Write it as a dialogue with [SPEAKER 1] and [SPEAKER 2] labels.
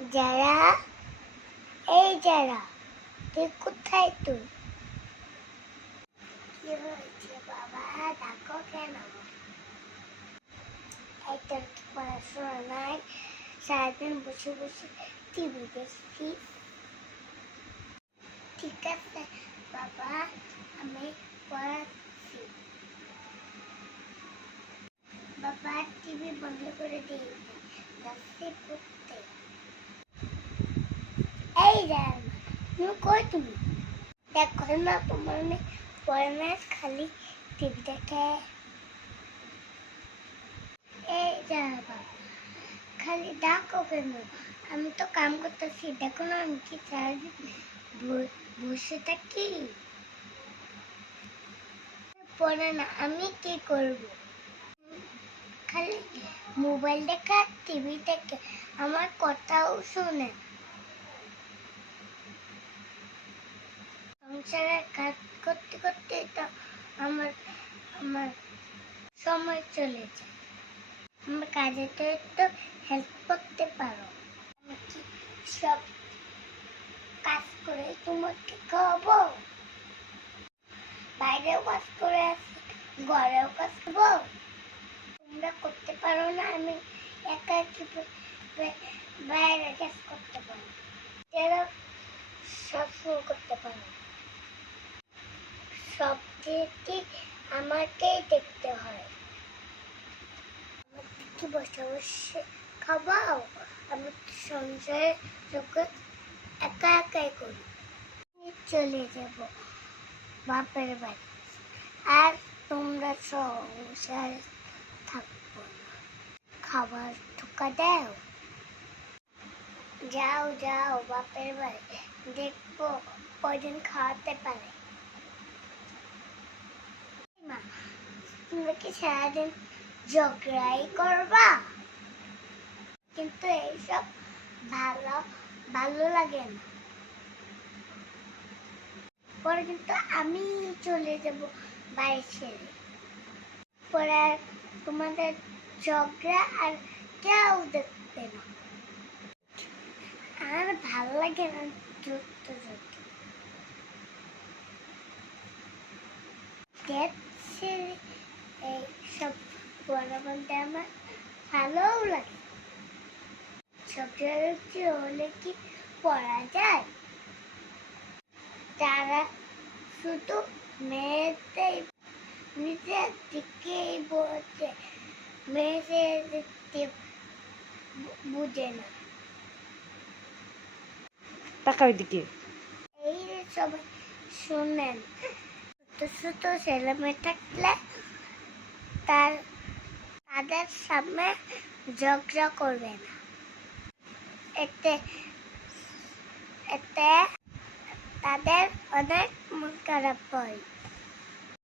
[SPEAKER 1] যারা, এই যারা, তুই কোথায় তুই? কি হয়েছে বাবা? ডাকো কেন? পড়াশোনা নাই, সারাদিন বসে বসে টিভি দেখছি। ঠিক আছে বাবা, আমি পড়াচ্ছি। বাবা টিভি বন্ধ করে দিয়েছে। যাচ্ছি পড়তে এই রাম তুমি কই তুমি? তোমার না খালি টিভি দেখে। এই যা বাবা, খালি আমি তো কাম করতেছি, দেখো না আমি কি সারাদিন বসে থাকি পড়ে না, আমি কি করব? খালি মোবাইল দেখা টিভি দেখে, আমার কথাও শোনে। সংসারের কাজ করতে করতে তো আমার আমার সময় চলে যায়। আমার কাজে তো একটু হেল্প করতে পারো। আমি কি সব কাজ করে তোমাকে খাওয়াবো? বাইরেও কাজ করে আসি, ঘরেও কাজ করব? তোমরা করতে পারো না, আমি একা কি বাইরে কাজ করতে পারো যারা সব শুরু করতে পারো। সব দিকে আমাকেই দেখতে হয়। কি বসে বসে খাবাও আমি সংসারে চোখে একা একাই করি। চলে যাব বাপের বাড়ি। আর তোমরা সংসারে থাকব খাবার ঢোকা দাও। যাও যাও বাপের বাড়ি। দেখব কজন খাওয়াতে পারে। তোমরা কি সারাদিন ঝগড়াই করবা। কিন্তু এইসব ভালো ভালো লাগে না। পরে কিন্তু আমি চলে যাব বাড়ি ছেড়ে। পরে আর তোমাদের ঝগড়া আর কেউ দেখবে না। আর ভালো লাগে না যুক্ত যুক্ত এই সব বড় বলতে আমার ভালোও লাগে। সব জায়গায় হলে কি পড়া যায়? তারা শুধু মেয়েদের নিজের দিকেই বলছে মেয়েদের দিকে বুঝে না।
[SPEAKER 2] টাকা ওইদিকে
[SPEAKER 1] এই সবাই শুনেন ছোট ছোট ছেলে মেয়ে থাকলে তার তাদের সামনে ঝগড়া করবে না। এতে এতে তাদের অনেক মন খারাপ হয়।